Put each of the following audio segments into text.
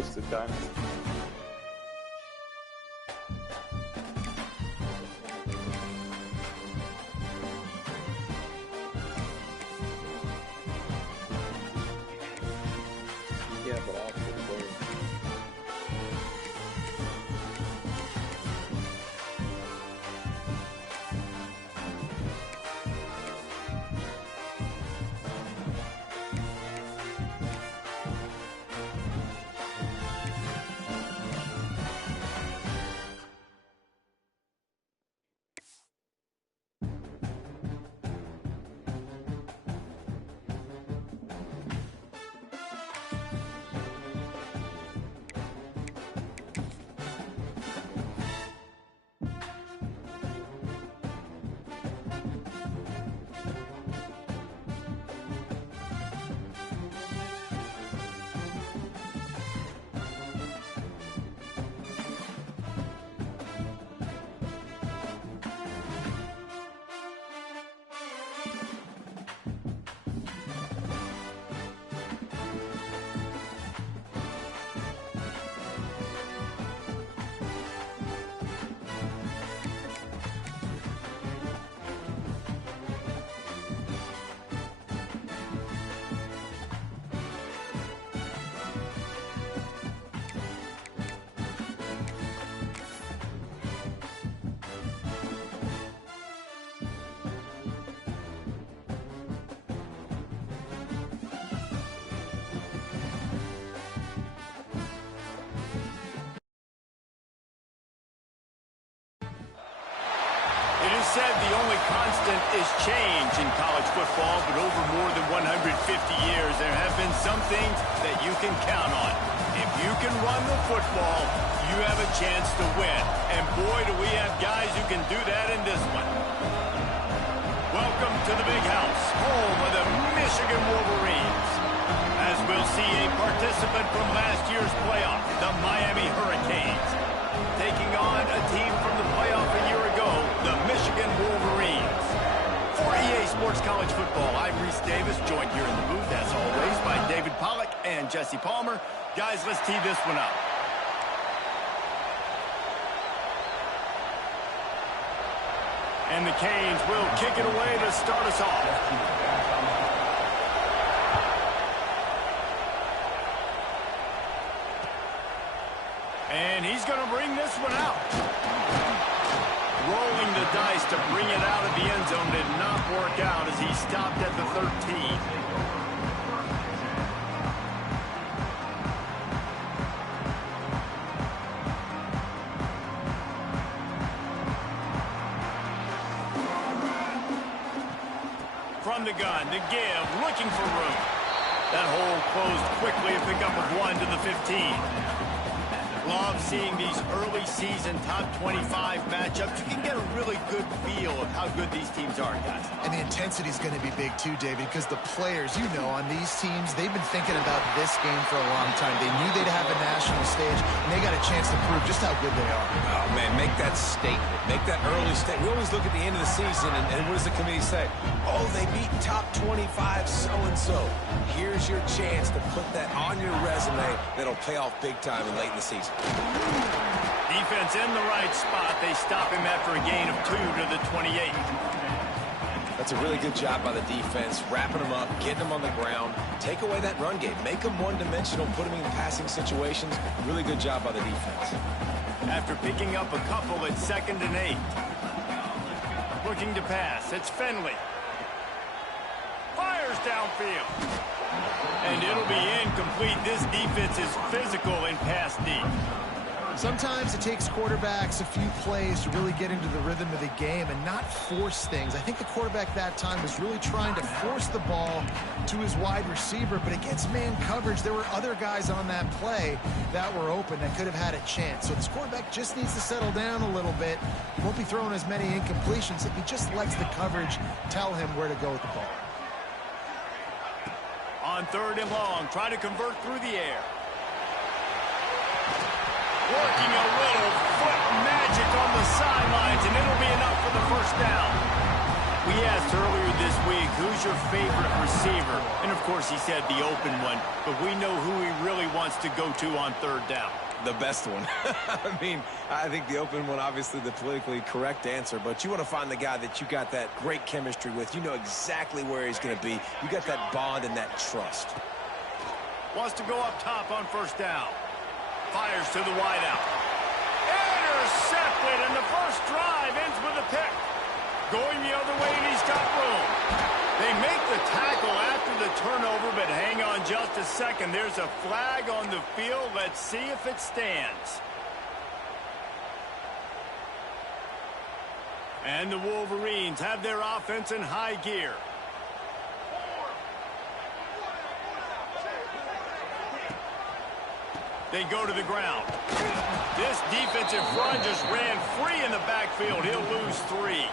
hosted Dynasty. Yeah, but also the player. It is said the only constant is change in college football, but over more than 150 years, there have been some things that you can count on. If you can run the football, you have a chance to win. And boy, do we have guys who can do that in this one. Welcome to the Big House, home of the Michigan Wolverines. As we'll see a participant from last year's playoff, the Miami Hurricanes, taking on a team from the playoff a year ago, the Michigan Wolverines. For EA Sports College Football, I'm Reese Davis, joined here in the booth, as always, by David Pollack and Jesse Palmer. Guys, let's tee this one up. And the Canes will kick it away to start us off. And he's going to bring this one out. Rolling the dice to bring it out of the end zone did not work out as he stopped at the 13. From the gun, the give, looking for room. That hole closed quickly, a pickup of 1 to the 15. Love seeing these early season top 25 matchups. You can get a really good feel of how good these teams are, guys. And the intensity is going to be big too, David, because the players, you know, on these teams, they've been thinking about this game for a long time. They knew they'd have a national stage, and they got a chance to prove just how good they are. Oh, man, make that statement. Make that early statement. We always look at the end of the season, and what does the committee say? Oh, they beat top 25 so-and-so. Here's your chance to put that on your resume that'll pay off big time and late in the season. Defense in the right spot. They stop him after a gain of 2 to the 28. That's a really good job by the defense, wrapping them up, getting them on the ground, take away that run game, make them one-dimensional, put them in passing situations. Really good job by the defense. After picking up a couple at 2nd and 8. Looking to pass. It's Finley. Fires downfield. And it'll be incomplete. This defense is physical in pass deep. Sometimes it takes quarterbacks a few plays to really get into the rhythm of the game and not force things. I think the quarterback that time was really trying to force the ball to his wide receiver, but against man coverage, there were other guys on that play that were open that could have had a chance. So this quarterback just needs to settle down a little bit. He won't be throwing as many incompletions if he just lets the coverage tell him where to go with the ball. On 3rd and long, try to convert through the air. Working a little foot magic on the sidelines, and it'll be enough for the first down. We asked earlier this week, who's your favorite receiver? And, of course, he said the open one, but we know who he really wants to go to on third down. The best one. I mean, I think the open one, obviously the politically correct answer, but you want to find the guy that you got that great chemistry with. You know exactly where he's going to be. You got that bond and that trust. Wants to go up top on first down. Fires to the wideout. Intercepted, and the first drive ends with a pick. Going the other way, and he's got room. They make the tackle after the turnover, but hang on just a second. There's a flag on the field. Let's see if it stands. And the Wolverines have their offense in high gear. They go to the ground. This defensive front just ran free in the backfield. He'll lose 3.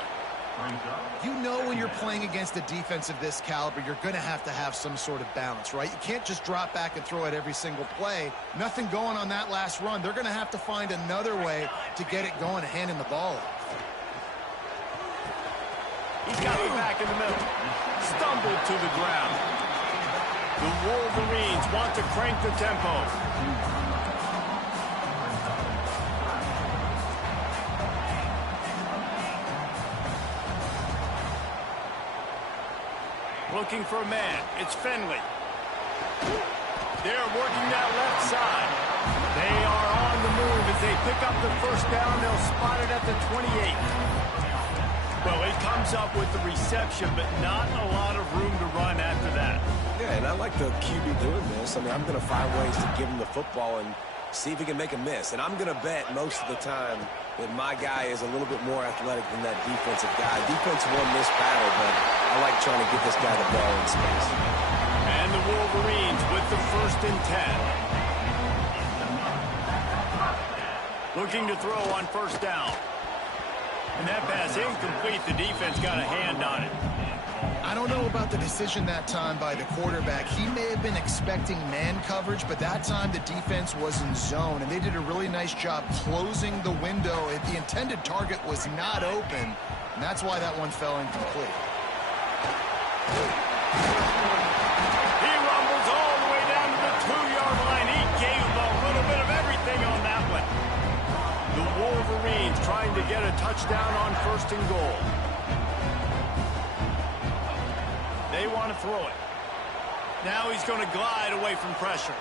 You know when you're playing against a defense of this caliber, you're going to have some sort of balance, right? You can't just drop back and throw it every single play. Nothing going on that last run. They're going to have to find another way to get it going and handing the ball off. He's got it back in the middle. Stumbled to the ground. The Wolverines want to crank the tempo. Looking for a man. It's Finley. They're working that left side. They are on the move as they pick up the first down. They'll spot it at the 28. Well, he comes up with the reception, but not a lot of room to run after that. Yeah, and I like the QB doing this. I mean, I'm going to find ways to give him the football and see if he can make a miss. And I'm going to bet most of the time that my guy is a little bit more athletic than that defensive guy. Defense won this battle, but I like trying to get this guy the ball in space. And the Wolverines with the 1st and 10. Looking to throw on first down. And that pass incomplete. The defense got a hand on it. I don't know about the decision that time by the quarterback. He may have been expecting man coverage, but that time the defense was in zone, and they did a really nice job closing the window. The intended target was not open, and that's why that one fell incomplete. He rumbles all the way down to the 2-yard line. He gave a little bit of everything on that one. The Wolverines trying to get a touchdown on 1st and goal. They want to throw it. Now he's going to glide away from pressure.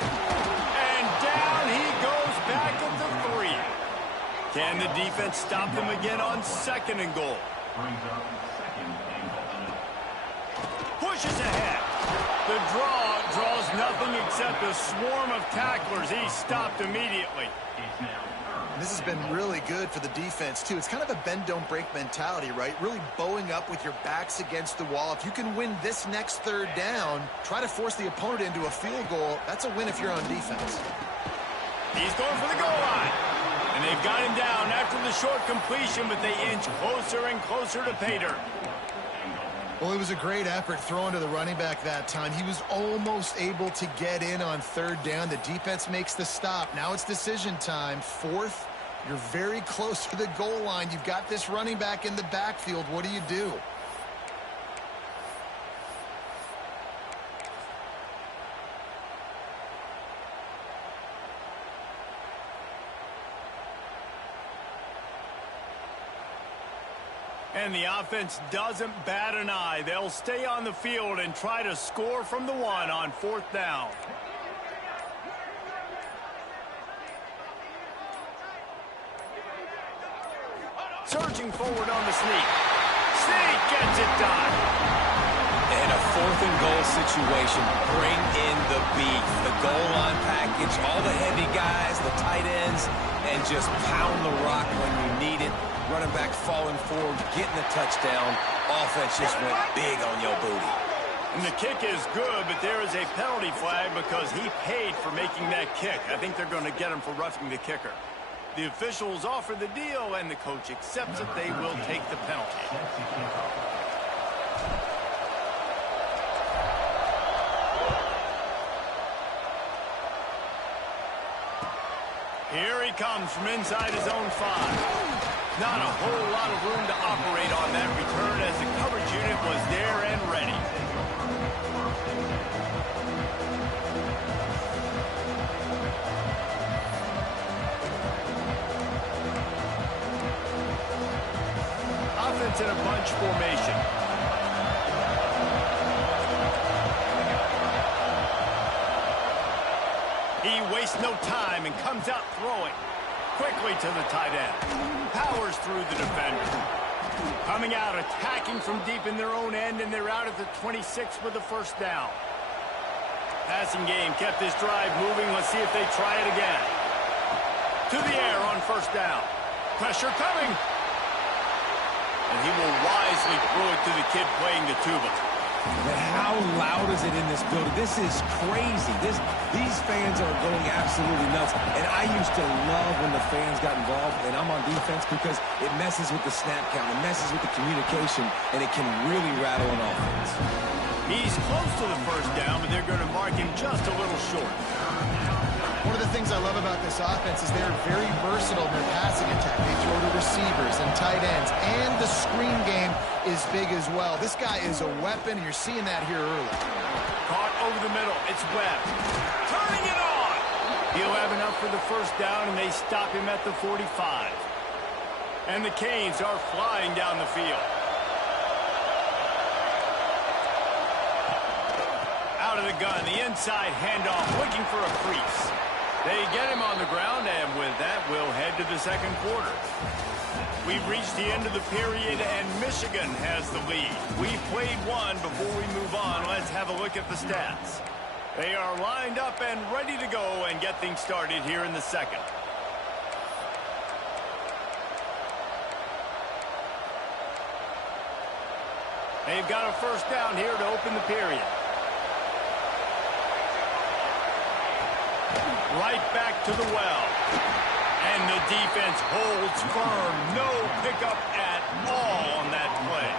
And down he goes back at the 3. Can the defense stop them again on 2nd and goal? Pushes ahead. The draw draws nothing except a swarm of tacklers. He's stopped immediately. This has been really good for the defense, too. It's kind of a bend-don't-break mentality, right? Really bowing up with your backs against the wall. If you can win this next 3rd down, try to force the opponent into a field goal. That's a win if you're on defense. He's going for the goal line. And they've got him down after the short completion, but they inch closer and closer to pay dirt. Well, it was a great effort throwing to the running back that time. He was almost able to get in on 3rd down. The defense makes the stop. Now it's decision time. 4th, you're very close to the goal line. You've got this running back in the backfield. What do you do? And the offense doesn't bat an eye. They'll stay on the field and try to score from the 1 on 4th down. Surging forward on the sneak. Sneak gets it done. In a 4th and goal situation, bring in the beef. The goal line package, all the heavy guys, the tight ends, and just pound the rock when you need it. Running back falling forward, getting the touchdown. Offense just went big on your booty. And the kick is good, but there is a penalty flag because he paid for making that kick. I think they're going to get him for roughing the kicker. The officials offer the deal, and the coach accepts it. They will take the penalty. Here he comes from inside his own 5. Not a whole lot of room to operate on that return as the coverage unit was there and ready. Offense in a bunch formation. He wastes no time and comes out throwing. Quickly to the tight end. Powers through the defender. Coming out, attacking from deep in their own end, and they're out at the 26 with the first down. Passing game kept this drive moving. Let's see if they try it again. To the air on first down. Pressure coming. And he will wisely throw it to the kid playing the tuba. But how loud is it in this building? This is crazy. These fans are going absolutely nuts. And I used to love when the fans got involved, and I'm on defense because it messes with the snap count. It messes with the communication, and it can really rattle an offense. He's close to the first down, but they're going to mark him just a little short. One of the things I love about this offense is they're very versatile in their passing attack. They throw to receivers and tight ends, and the screen game is big as well. This guy is a weapon, and you're seeing that here early. Caught over the middle. It's Webb. Turning it on. He'll have enough for the first down, and they stop him at the 45. And the Canes are flying down the field. Out of the gun, the inside handoff, looking for a crease. They get him on the ground, and with that, we'll head to the second quarter. We've reached the end of the period, and Michigan has the lead. We've played one. Before we move on, let's have a look at the stats. They are lined up and ready to go and get things started here in the second. They've got a first down here to open the period. Right back to the well. And the defense holds firm. No pickup at all on that play.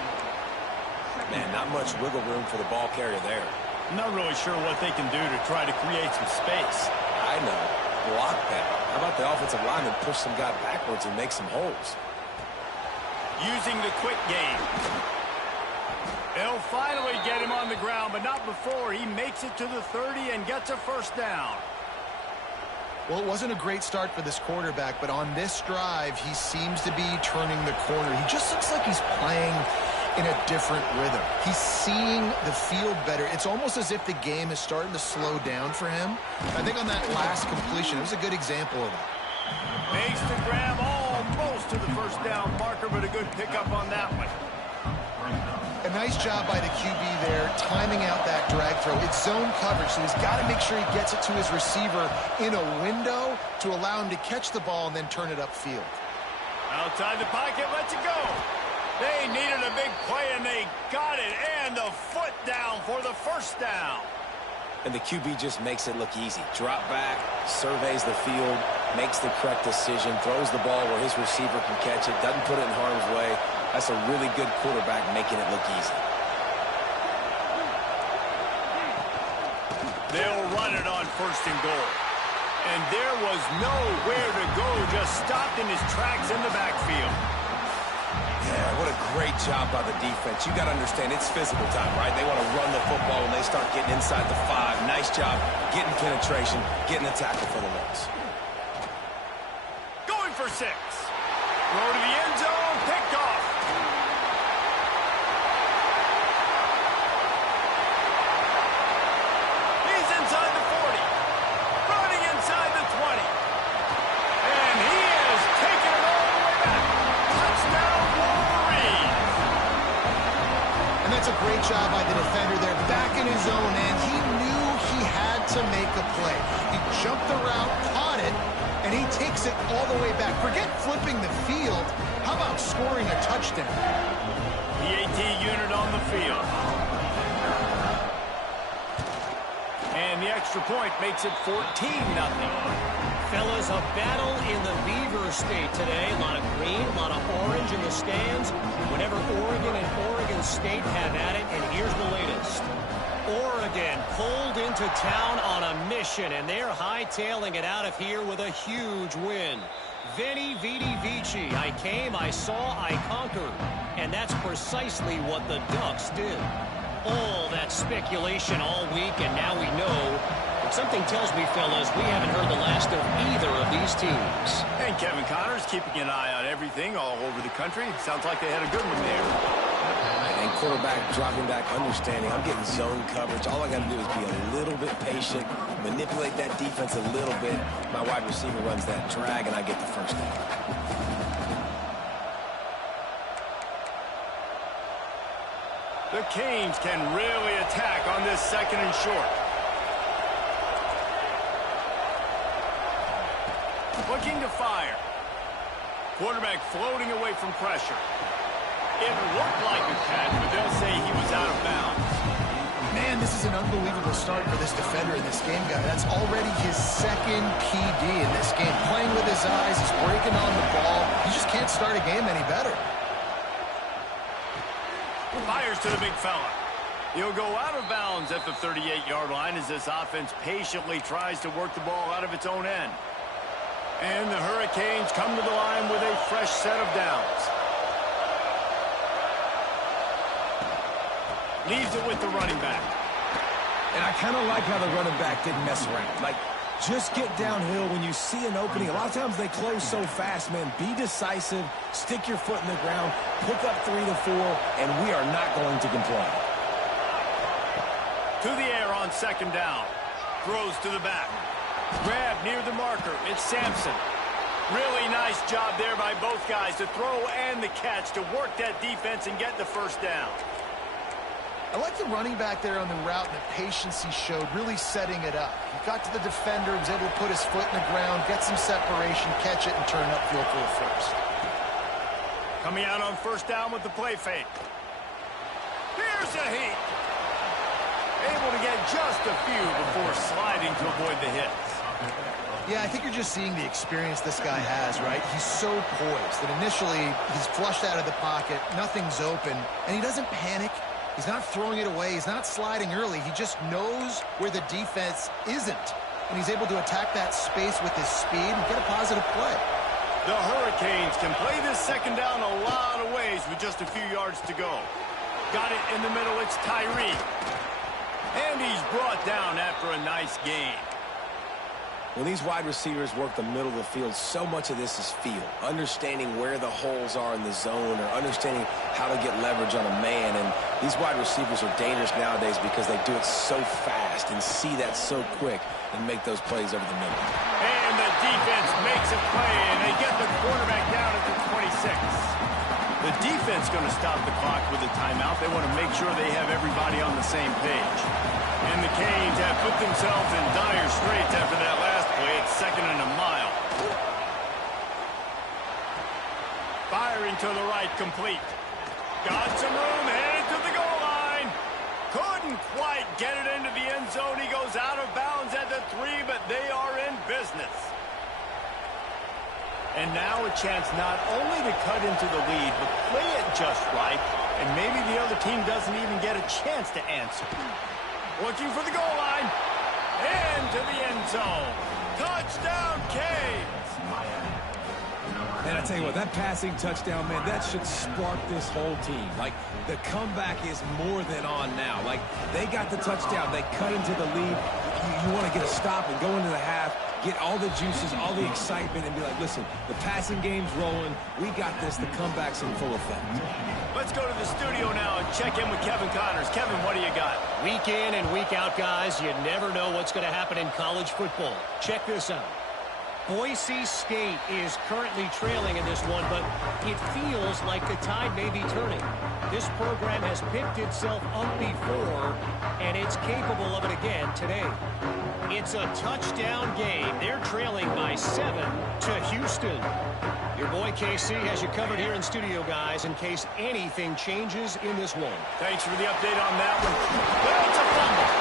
Man, not much wiggle room for the ball carrier there. I'm not really sure what they can do to try to create some space. I know. Block that. How about the offensive lineman push some guy backwards and make some holes? Using the quick game. They'll finally get him on the ground, but not before he makes it to the 30 and gets a first down. Well, it wasn't a great start for this quarterback, but on this drive, he seems to be turning the corner. He just looks like he's playing in a different rhythm. He's seeing the field better. It's almost as if the game is starting to slow down for him. I think on that last completion, it was a good example of that. Makes the grab almost to the first down marker, but a good pickup on that one. A nice job by the QB there, timing out that drag throw. It's zone coverage, so he's got to make sure he gets it to his receiver in a window to allow him to catch the ball and then turn it upfield. Outside the pocket, lets it go. They needed a big play, and they got it. And the foot down for the first down. And the QB just makes it look easy. Drop back, surveys the field, makes the correct decision, throws the ball where his receiver can catch it, doesn't put it in harm's way. That's a really good quarterback making it look easy. They'll run it on first and goal. And there was nowhere to go, just stopped in his tracks in the backfield. Yeah, what a great job by the defense. You got to understand, it's physical time, right? They want to run the football when they start getting inside the 5. Nice job getting penetration, getting the tackle for the loss. Going for 6. Throw to the end zone, picked off. He's inside the 40. Running inside the 20. And he has taken it all the way back. Touchdown, Wolverines. And that's a great job by the defender there, back in his own end. He knew he had to make a play. He jumped the route, caught it, and he takes it all the way back. Forget flipping the field. How about scoring a touchdown? The AT unit on the field. And the extra point makes it 14-0. Fellas, a battle in the Beaver State today. A lot of green, a lot of orange in the stands. Whenever Oregon and Oregon State have at it, and here's the latest. Oregon pulled into town on a mission, and they're hightailing it out of here with a huge win. Veni, vidi, vici. I came, I saw, I conquered. And that's precisely what the Ducks did. All that speculation all week, and now we know. But something tells me, fellas, we haven't heard the last of either of these teams. And Kevin Connors keeping an eye on everything all over the country. Sounds like they had a good one there. And quarterback dropping back, understanding. I'm getting zone coverage. All I got to do is be a little bit patient, manipulate that defense a little bit. My wide receiver runs that drag, and I get the first down. The Canes can really attack on this 2nd and short. Looking to fire. Quarterback floating away from pressure. It looked like a catch, but they'll say he was out of bounds. Man, this is an unbelievable start for this defender in this game, guy. That's already his 2nd PD in this game. Playing with his eyes, he's breaking on the ball. You just can't start a game any better. Fires to the big fella. He'll go out of bounds at the 38-yard line as this offense patiently tries to work the ball out of its own end. And the Hurricanes come to the line with a fresh set of downs. Leaves it with the running back. And I kind of like how the running back didn't mess around. Like, just get downhill when you see an opening. A lot of times they close so fast, man. Be decisive, stick your foot in the ground, pick up 3 to 4, and we are not going to complain. To the air on 2nd down. Throws to the back. Grab near the marker. It's Sampson. Really nice job there by both guys to throw and the catch to work that defense and get the first down. I like the running back there on the route and the patience he showed, really setting it up. He got to the defender, was able to put his foot in the ground, get some separation, catch it, and turn upfield for the first. Coming out on 1st down with the play fake. Here's a heat. Able to get just a few before sliding to avoid the hits. Yeah, I think you're just seeing the experience this guy has, right? He's so poised that initially he's flushed out of the pocket, nothing's open, and he doesn't panic. He's not throwing it away. He's not sliding early. He just knows where the defense isn't, and he's able to attack that space with his speed and get a positive play. The Hurricanes can play this 2nd down a lot of ways with just a few yards to go. Got it in the middle. It's Tyree. And he's brought down after a nice gain. When these wide receivers work the middle of the field, so much of this is feel. Understanding where the holes are in the zone or understanding how to get leverage on a man. And these wide receivers are dangerous nowadays because they do it so fast and see that so quick and make those plays over the middle. And the defense makes a play, and they get the quarterback down at the 26. The defense going to stop the clock with a timeout. They want to make sure they have everybody on the same page. And the Canes have put themselves in dire straits after that last play. It's 2nd and a mile. Firing to the right, complete. Got some room, headed to the goal line. Couldn't quite get it into the end zone. He goes out of bounds at the 3, but they are in business. And now a chance not only to cut into the lead, but play it just right, and maybe the other team doesn't even get a chance to answer. Looking for the goal line, and to the end zone. Touchdown, Canes! And I tell you what, that passing touchdown, man, that should spark this whole team. Like, the comeback is more than on now. Like, they got the touchdown. They cut into the lead. You want to get a stop and go into the half, get all the juices, all the excitement, and be like, listen, the passing game's rolling. We got this. The comeback's in full effect. Let's go to the studio now and check in with Kevin Connors. Kevin, what do you got? Week in and week out, guys, you never know what's going to happen in college football. Check this out. Boise State is currently trailing in this one, but it feels like the tide may be turning. This program has picked itself up before, and it's capable of it again today. It's a touchdown game. They're trailing by 7 to Houston. Your boy KC has you covered here in studio, guys, in case anything changes in this one. Thanks for the update on that one. Well, it's a fumble.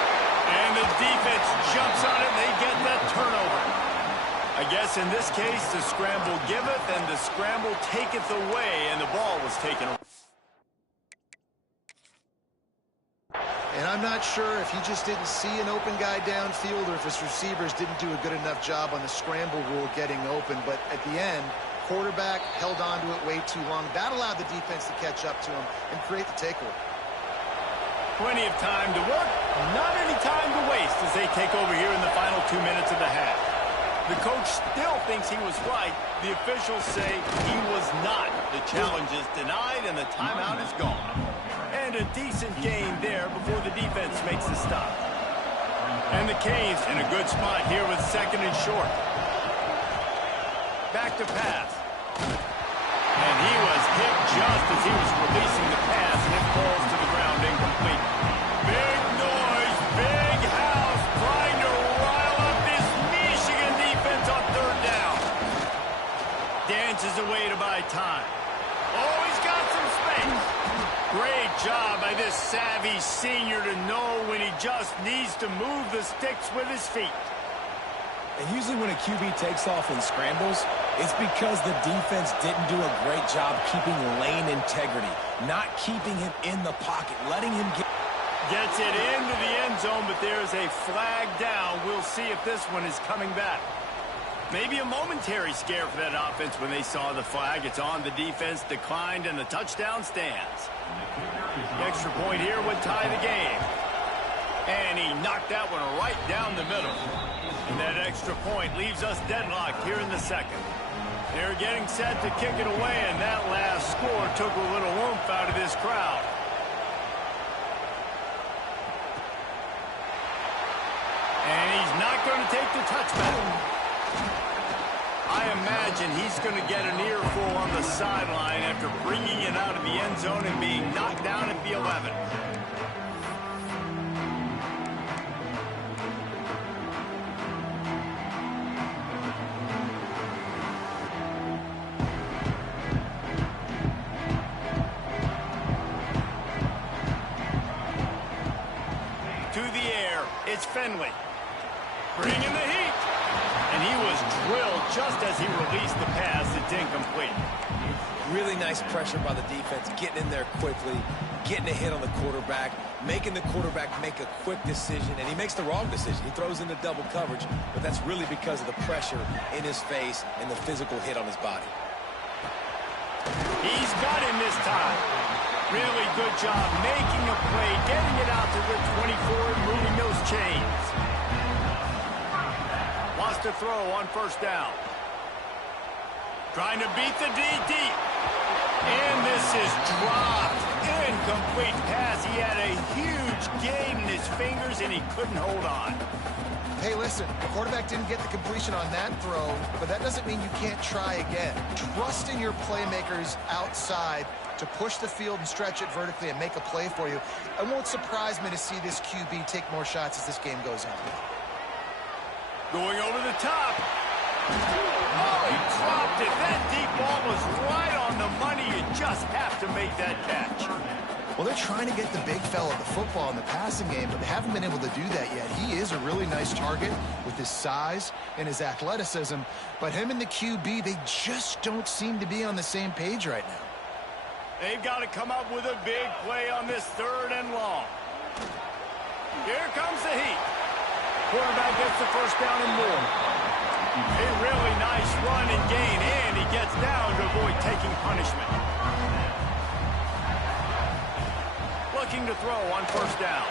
And the defense jumps on it, and they get that turnover. I guess in this case, the scramble giveth and the scramble taketh away, and the ball was taken away. And I'm not sure if he just didn't see an open guy downfield or if his receivers didn't do a good enough job on the scramble rule getting open. But at the end, quarterback held on to it way too long. That allowed the defense to catch up to him and create the takeaway. Plenty of time to work, not any time to waste as they take over here in the final 2 minutes of the half. The coach still thinks he was right. The officials say he was not. The challenge is denied and the timeout is gone. And a decent gain there before the defense makes the stop. And the Canes in a good spot here with 2nd and short. Back to pass. And he was hit just as he was releasing the pass, and it falls to the ground incomplete. Big noise, big house, trying to rile up this Michigan defense on 3rd down. Dances away to buy time. Oh, he's got some space. Great job by this savvy senior to know when he just needs to move the sticks with his feet. And usually when a QB takes off and scrambles, it's because the defense didn't do a great job keeping lane integrity, not keeping him in the pocket, letting him get... Gets it into the end zone, but there's a flag down. We'll see if this one is coming back. Maybe a momentary scare for that offense when they saw the flag. It's on, the defense declined, and the touchdown stands. The extra point here would tie the game. And he knocked that one right down the middle. And that extra point leaves us deadlocked here in the 2nd. They're getting set to kick it away, and that last score took a little oomph out of this crowd. And he's not going to take the touchback. I imagine he's going to get an earful on the sideline after bringing it out of the end zone and being knocked down at the 11. To the air, it's Finley. Bringing the heat. And he was drilled just as he released the pass. It's incomplete. Really nice pressure by the defense, getting in there quickly, getting a hit on the quarterback, making the quarterback make a quick decision, and he makes the wrong decision. He throws into double coverage, but that's really because of the pressure in his face and the physical hit on his body. He's got him this time. Really good job making a play, getting it out to the 24 and moving those chains. Wants to throw on 1st down. Trying to beat the D deep. And this is dropped. Incomplete pass. He had a huge gain in his fingers, and he couldn't hold on. Hey, listen, the quarterback didn't get the completion on that throw, but that doesn't mean you can't try again. Trust in your playmakers outside to push the field and stretch it vertically and make a play for you. It won't surprise me to see this QB take more shots as this game goes on. Going over the top. Oh, he dropped it. That deep ball was right on the money. You just have to make that catch. Well, they're trying to get the big fella the football in the passing game, but they haven't been able to do that yet. He is a really nice target with his size and his athleticism, but him and the QB, they just don't seem to be on the same page right now. They've got to come up with a big play on this 3rd and long. Here comes the heat. Quarterback gets the 1st down and more. A really nice run and gain, and he gets down to avoid taking punishment. Looking to throw on 1st down.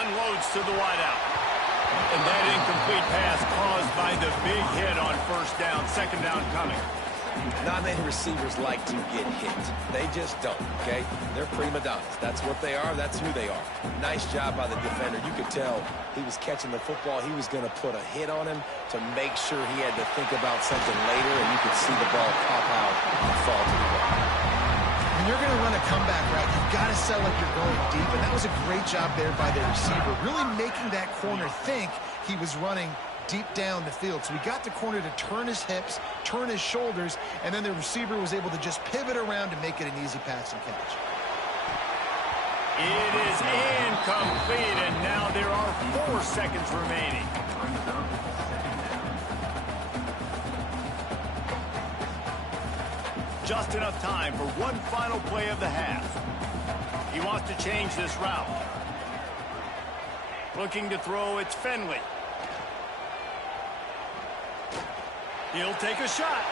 Unloads to the wideout. And that incomplete pass caused by the big hit on 1st down. 2nd down coming. Not many receivers like to get hit. They just don't, okay? They're prima donnas. That's what they are. That's who they are. Nice job by the defender. You could tell he was catching the football. He was going to put a hit on him to make sure he had to think about something later, and you could see the ball pop out and fall to the ground. When you're going to run a comeback route, you've got to sell like you're going deep, and that was a great job there by the receiver, really making that corner think he was running deep down the field. So he got the corner to turn his hips, turn his shoulders, and then the receiver was able to just pivot around to make it an easy pass and catch. It is incomplete, and now there are 4 seconds remaining. Just enough time for one final play of the half. He wants to change this route. Looking to throw, it's Finley. He'll take a shot.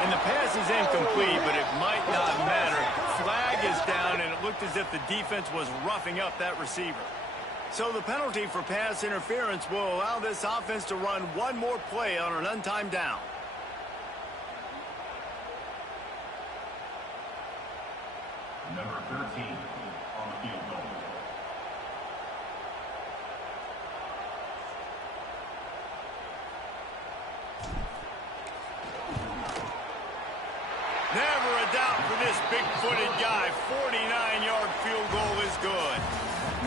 And the pass is incomplete, but it might not matter. Flag is down, and it looked as if the defense was roughing up that receiver. So the penalty for pass interference will allow this offense to run one more play on an untimed down. Number 13 on the field goal. Never a doubt for this big-footed guy. 49-yard field goal is good.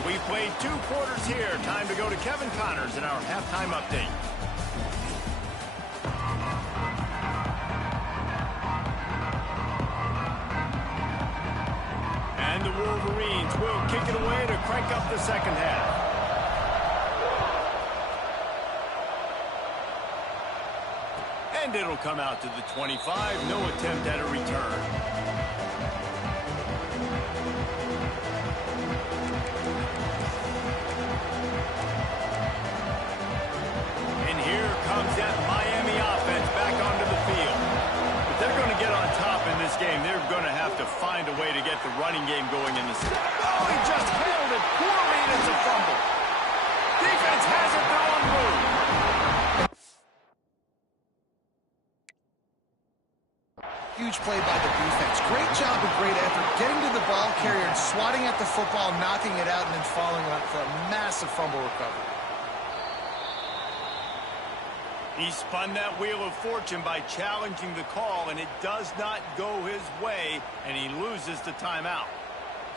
We played 2 quarters here. Time to go to Kevin Connors in our halftime update. And the Wolverines will kick it away to crank up the second half. And it'll come out to the 25. No attempt at a return. And here comes that Miami offense back onto the field. If they're going to get on top in this game, they're going to have to find a way to get the running game going in this. Oh, he just held it poorly, and it's a fumble. Defense has it their own move. Huge play by the defense. Great job and great effort getting to the ball carrier and swatting at the football, knocking it out, and then following up for a massive fumble recovery. He spun that wheel of fortune by challenging the call, and it does not go his way, and he loses the timeout.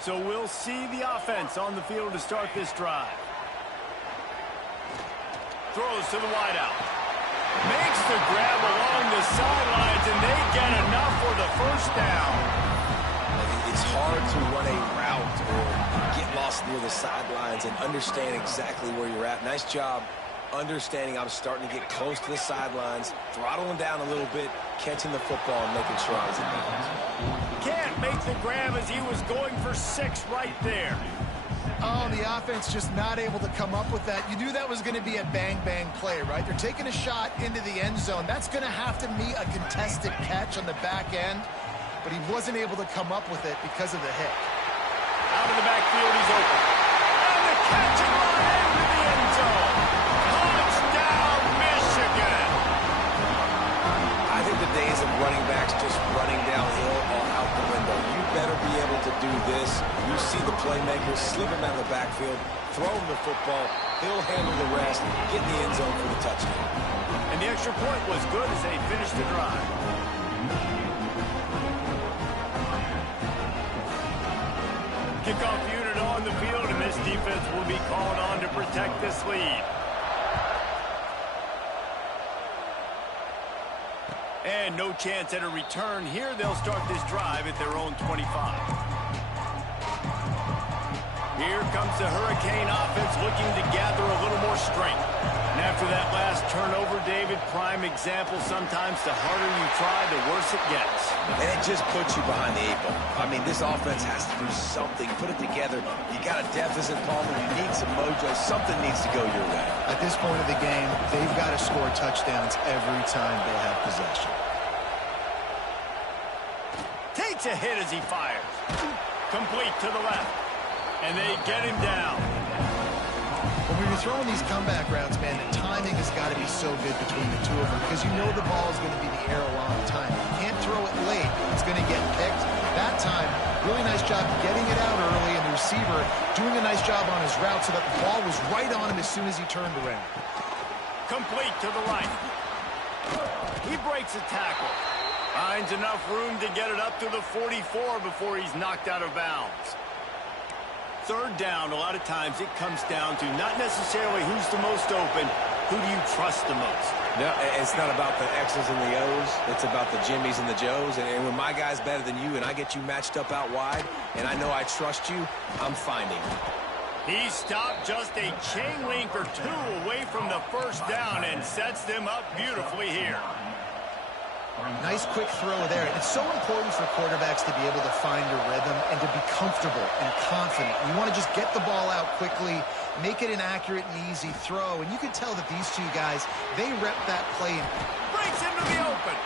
So we'll see the offense on the field to start this drive. Throws to the wideout. Makes the grab along the sidelines, and they get enough for the first down. It's hard to run a route or get lost near the sidelines and understand exactly where you're at. Nice job understanding I'm starting to get close to the sidelines, throttling down a little bit, catching the football, and making sure I was in bounds. Can't make the grab as he was going for 6 right there. Oh, the offense just not able to come up with that. You knew that was going to be a bang-bang play, right? They're taking a shot into the end zone. That's going to have to meet a contested catch on the back end, but he wasn't able to come up with it because of the hit. Out of the backfield, he's open. And the catch and run into the end zone. Touchdown, Michigan. I think the days of running backs just running downhill are out the window. You better be able to do this. You see the playmaker, slip him out of the backfield, throw him the football, he'll handle the rest, get in the end zone for the touchdown. And the extra point was good as they finished the drive. Kickoff unit on the field, and this defense will be called on to protect this lead. And no chance at a return here. They'll start this drive at their own 25. Here comes the Hurricane offense looking to gather a little more strength. And after that last turnover, David, prime example, sometimes the harder you try, the worse it gets. And it just puts you behind the 8 ball. I mean, this offense has to do something. Put it together. You got a deficit, Palmer. You need some mojo. Something needs to go your way. At this point of the game, they've got to score touchdowns every time they have possession. Takes a hit as he fires. Complete to the left. And they get him down. When you're throwing these comeback routes, man, the timing has got to be so good between the two of them because you know the ball is going to be the air a long time. You can't throw it late. It's going to get picked. That time, really nice job getting it out early, and the receiver doing a nice job on his route so that the ball was right on him as soon as he turned around. Complete to the right. He breaks a tackle. Finds enough room to get it up to the 44 before he's knocked out of bounds. Third down, a lot of times it comes down to not necessarily who's the most open, who do you trust the most? No, it's not about the X's and the O's. It's about the Jimmys and the Joes. And when my guy's better than you and I get you matched up out wide, and I know I trust you, I'm finding you. He stopped just a chain link or 2 away from the first down and sets them up beautifully here. Nice quick throw there. It's so important for quarterbacks to be able to find a rhythm and to be comfortable and confident. You want to just get the ball out quickly, make it an accurate and easy throw. And you can tell that these two guys, they rep that play. Breaks into the open.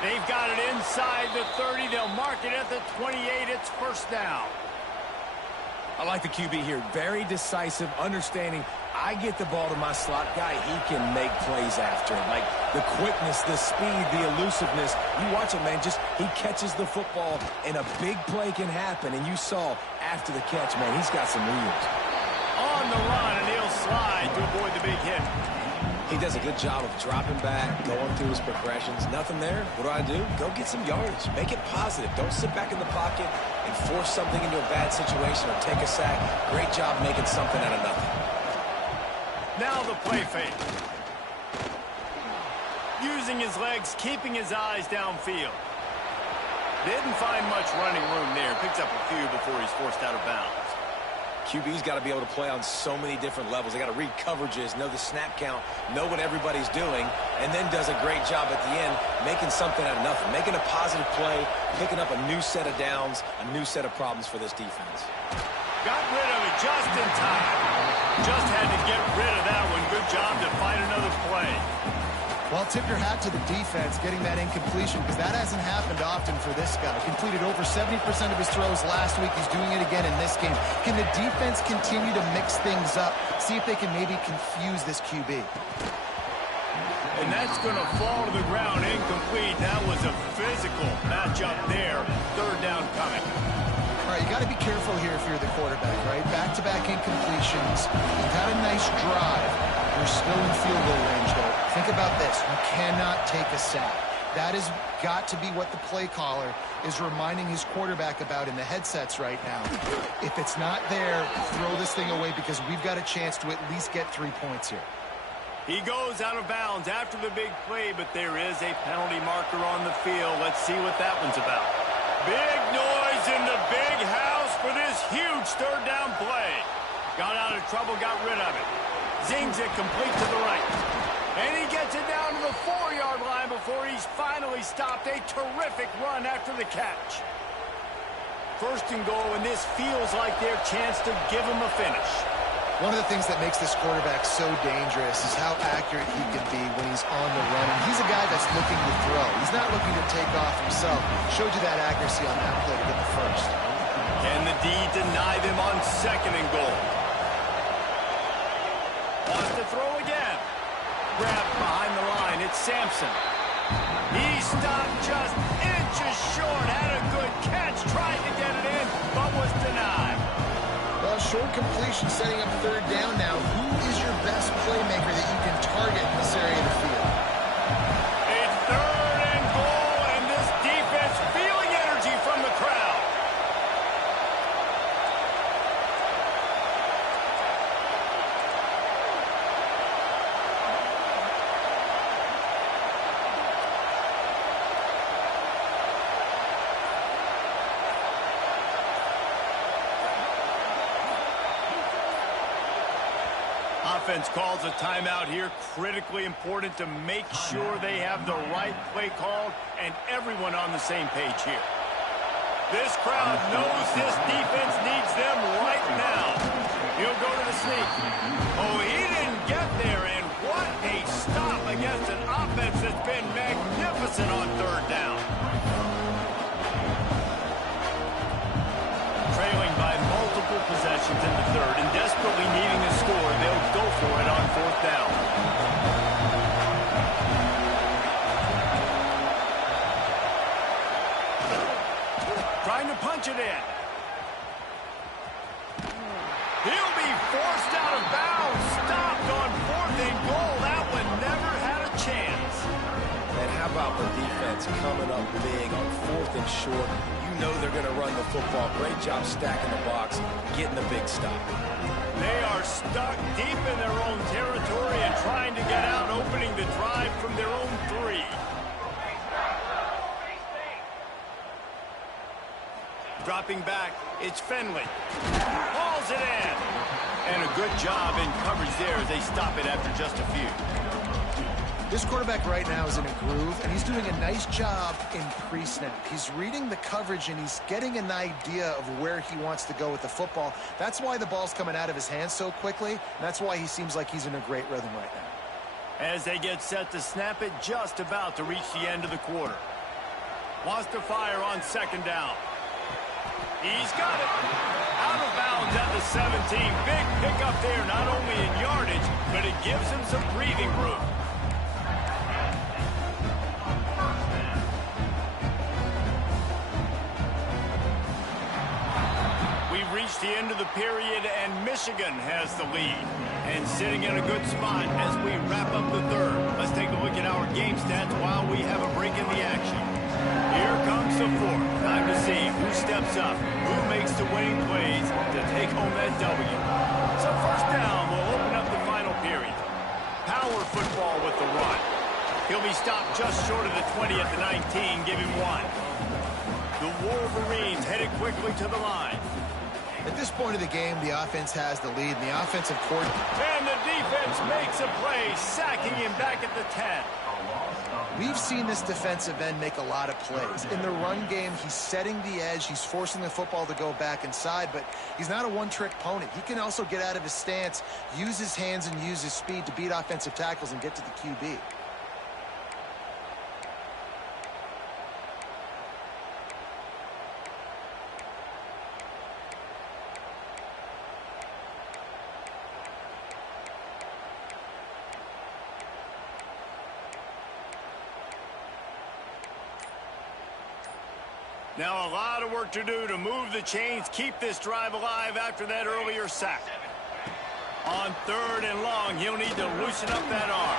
They've got it inside the 30. They'll mark it at the 28. It's first down. I like the QB here. Very decisive, understanding. I get the ball to my slot guy, he can make plays after it. Like the quickness, the speed, the elusiveness. You watch it, man, he catches the football and a big play can happen. And you saw after the catch, man, he's got some wheels. On the run, and he'll slide to avoid the big hit. He does a good job of dropping back, going through his progressions. Nothing there. What do? Go get some yardage. Make it positive. Don't sit back in the pocket and force something into a bad situation or take a sack. Great job making something out of nothing. Now the play fake. Using his legs, keeping his eyes downfield. Didn't find much running room there. Picks up a few before he's forced out of bounds. QB's got to be able to play on so many different levels. They got to read coverages, know the snap count, know what everybody's doing, and then does a great job at the end making something out of nothing, making a positive play, picking up a new set of downs, a new set of problems for this defense. Got rid of it just in time. Just had to get rid of that one. Good job to find another play. Well, tip your hat to the defense getting that incompletion because that hasn't happened often for this guy. Completed over 70% of his throws last week. He's doing it again in this game. Can the defense continue to mix things up? See if they can maybe confuse this QB. And that's going to fall to the ground incomplete. That was a physical matchup there. Third down coming. All right, you got to be careful here if you're the quarterback, right? Back-to-back incompletions. You've had a nice drive. You're still in field goal range, though. Think about this. You cannot take a sack. That has got to be what the play caller is reminding his quarterback about in the headsets right now. If it's not there, throw this thing away because we've got a chance to at least get 3 points here. He goes out of bounds after the big play, but there is a penalty marker on the field. Let's see what that one's about. Big noise in the big house for this huge third down play. Got out of trouble, got rid of it. Zings it complete to the right. And he gets it down to the 4-yard line before he's finally stopped. A terrific run after the catch. First and goal, and this feels like their chance to give him a finish. One of the things that makes this quarterback so dangerous is how accurate he can be when he's on the run. And he's a guy that's looking to throw. He's not looking to take off himself. Showed you that accuracy on that play to get the first. Can the D deny them on second and goal? Wants to throw again. Grabbed behind the line. It's Sampson. He stopped just inches short. Had a good catch. Tried to get it in, but was denied. Well, short completion setting up third down now. Who is your best playmaker that you can target in this area of the field? It's third and goal, and this defense feeling energy from the crowd. Offense calls a timeout here. Critically important to make sure they have the right play called and everyone on the same page here. This crowd knows this defense needs them right now. He'll go to the sneak. Oh, he didn't get there, and what a stop against an offense that's been magnificent on third down. Trailing by multiple possessions in the third and desperately needing a score, they'll go for it on fourth down. Trying to punch it in. He'll be forced out of bounds. Stopped on fourth and goal. That one never had a chance. And how about the defense coming up big on fourth and short? You know they're going to run the football. Great job stacking the box, getting the big stop. They are stuck deep in their own territory and trying to get out, opening the drive from their own 3. Dropping back, it's Finley. Hauls it in. And a good job in coverage there as they stop it after just a few. This quarterback right now is in a groove, and he's doing a nice job in pre-snap. He's reading the coverage, and he's getting an idea of where he wants to go with the football. That's why the ball's coming out of his hands so quickly, and that's why he seems like he's in a great rhythm right now. As they get set to snap it, just about to reach the end of the quarter. Wants to fire on second down. He's got it. Out of bounds at the 17. Big pickup there, not only in yardage, but it gives him some breathing room. We've reached the end of the period, and Michigan has the lead. And sitting in a good spot as we wrap up the third. Let's take a look at our game stats while we have a break in the action. Here comes the fourth. Time to see who steps up, who makes the winning plays to take home that W. So first down will open up the final period. Power football with the run. He'll be stopped just short of the 20 at the 19, give him one. The Wolverines headed quickly to the line. At this point of the game, the offense has the lead, and the offensive coordinator. And the defense makes a play, sacking him back at the 10. We've seen this defensive end make a lot of plays. In the run game, he's setting the edge. He's forcing the football to go back inside, but he's not a one-trick pony. He can also get out of his stance, use his hands, and use his speed to beat offensive tackles and get to the QB. Now a lot of work to do to move the chains, keep this drive alive after that earlier sack. On third and long, he'll need to loosen up that arm.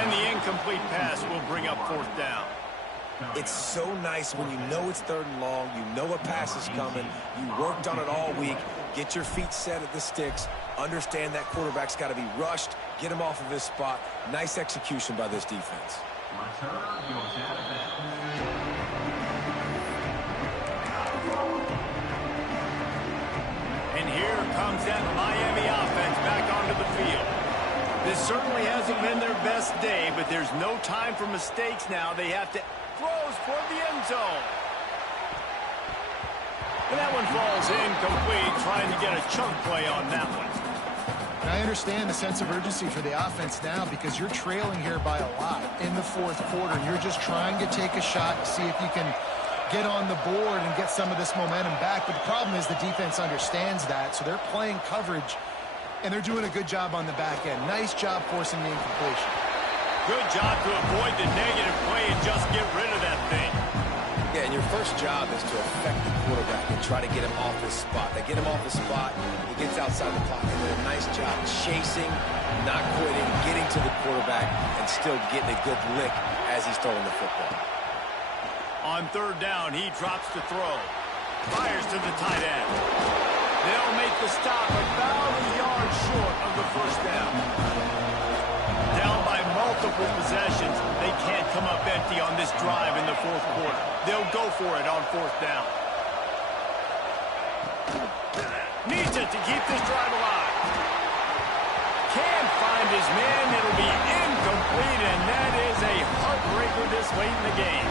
And the incomplete pass will bring up fourth down. It's so nice when you know it's third and long, you know a pass is coming, you worked on it all week, get your feet set at the sticks, understand that quarterback's got to be rushed, get him off of his spot. Nice execution by this defense. And here comes that Miami offense back onto the field. This certainly hasn't been their best day, but there's no time for mistakes now. They have to throws toward the end zone. And that one falls incomplete, trying to get a chunk play on that one. And I understand the sense of urgency for the offense now because you're trailing here by a lot in the fourth quarter, and you're just trying to take a shot to see if you can get on the board and get some of this momentum back. But the problem is the defense understands that, so they're playing coverage, and they're doing a good job on the back end. Nice job forcing the incompletion. Good job to avoid the negative play and just get rid of that thing. Yeah, and your first job is to affect the quarterback and try to get him off his spot. They get him off his spot, he gets outside the pocket, and did a nice job chasing, not quitting, getting to the quarterback, and still getting a good lick as he's throwing the football. On third down, he drops to throw. Fires to the tight end. They'll make the stop about a yard short of the first down. Down by multiple possessions, they can't come up empty on this drive in the fourth quarter. They'll go for it on fourth down. Needs it to keep this drive alive. Can't find his man. It'll be incomplete, and that is a heartbreaker this late in the game.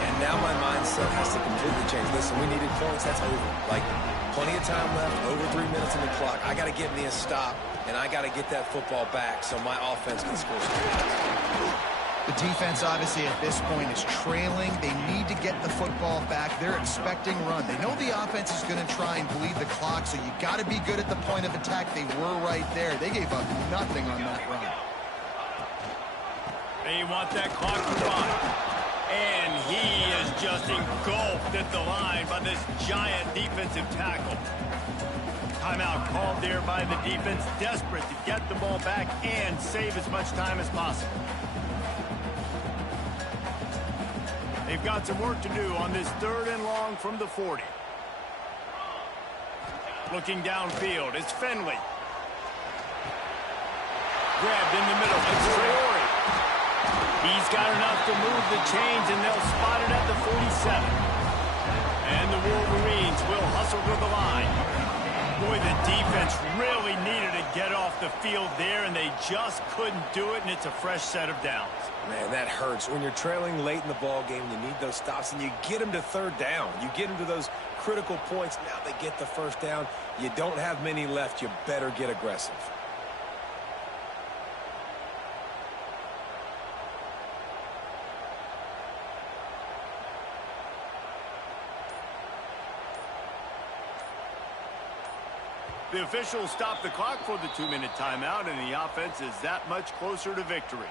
And now my mindset has to completely change. Listen, we needed points. That's over. Like, plenty of time left, over 3 minutes on the clock. I got to get me a stop, and I got to get that football back so my offense can score some points. The defense, obviously, at this point is trailing. They need to get the football back. They're expecting run. They know the offense is going to try and bleed the clock, so you got to be good at the point of attack. They were right there. They gave up nothing on that run. They want that clock to run. And he is just engulfed at the line by this giant defensive tackle. Timeout called there by the defense, desperate to get the ball back and save as much time as possible. They've got some work to do on this third and long from the 40. Looking downfield, it's Finley. Grabbed in the middle, it's Traore. He's got enough to move the chains, and they'll spot it at the 47. And the Wolverines will hustle to the line. Boy, the defense really needed to get off the field there, and they just couldn't do it, and it's a fresh set of downs. Man, that hurts. When you're trailing late in the ball game, you need those stops, and you get them to third down. You get them to those critical points. Now they get the first down. You don't have many left. You better get aggressive. The officials stop the clock for the 2-minute timeout, and the offense is that much closer to victory.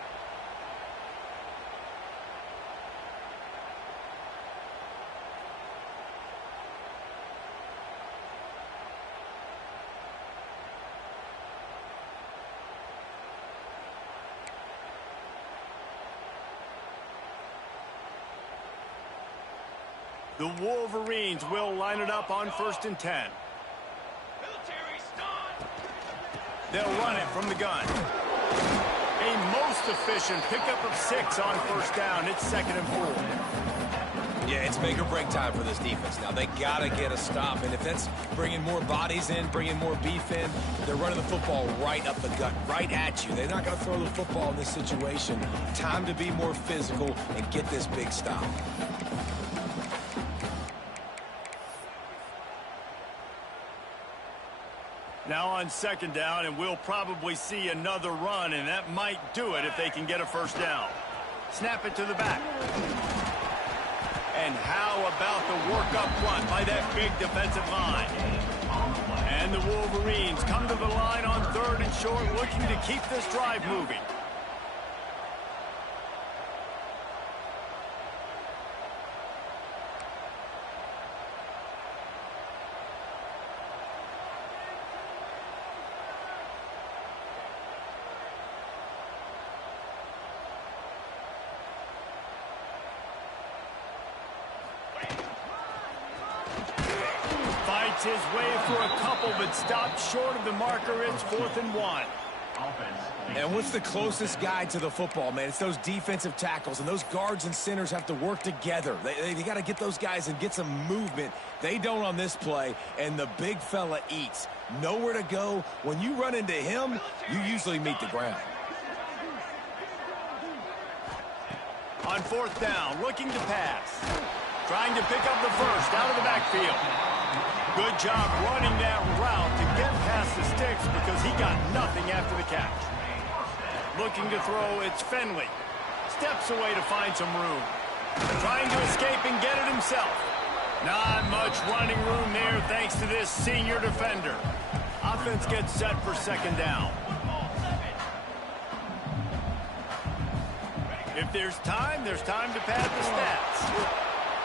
The Wolverines will line it up on 1st and 10. They'll run it from the gun. A most efficient pickup of 6 on 1st down. It's 2nd and 4. Yeah, it's make or break time for this defense. Now, they got to get a stop. And if that's bringing more bodies in, bringing more beef in, they're running the football right up the gut, right at you. They're not going to throw the football in this situation. Time to be more physical and get this big stop. Now on 2nd down, and we'll probably see another run, and that might do it if they can get a 1st down. Snap it to the back. And how about the work up front by that big defensive line? And the Wolverines come to the line on 3rd and short, looking to keep this drive moving. His way for a couple, but stopped short of the marker. It's 4th and 1. And what's the closest guy to the football, man? It's those defensive tackles, and those guards and centers have to work together. They got to get those guys and get some movement. They don't on this play, and the big fella eats. Nowhere to go. When you run into him, you usually meet the ground. On 4th down, looking to pass. Trying to pick up the 1st out of the backfield. Good job running that route to get past the sticks because he got nothing after the catch. Looking to throw, it's Finley. Steps away to find some room. Trying to escape and get it himself. Not much running room there thanks to this senior defender. Offense gets set for 2nd down. If there's time to pad the stats.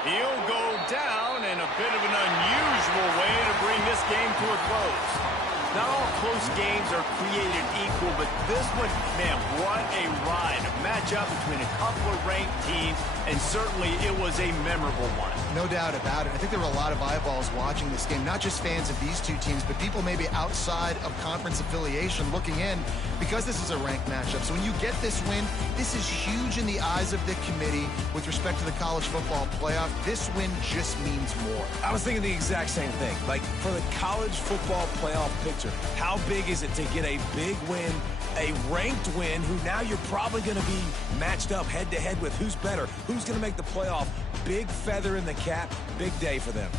He'll go down in a bit of an unusual way to bring this game to a close. Not all close games are created equal, but this one, man, what a ride. A matchup between a couple of ranked teams, and certainly it was a memorable one. No doubt about it. I think there were a lot of eyeballs watching this game, not just fans of these two teams, but people maybe outside of conference affiliation looking in because this is a ranked matchup. So when you get this win, this is huge in the eyes of the committee with respect to the college football playoff. This win just means more. I was thinking the exact same thing. Like, for the college football playoff picture, how big is it to get a big win, a ranked win, who now you're probably going to be matched up head-to-head with who's better, who's going to make the playoff. Big feather in the cap, big day for them.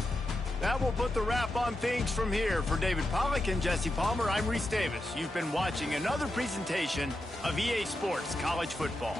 That will put the wrap on things from here. For David Pollack and Jesse Palmer, I'm Reese Davis. You've been watching another presentation of EA Sports College Football.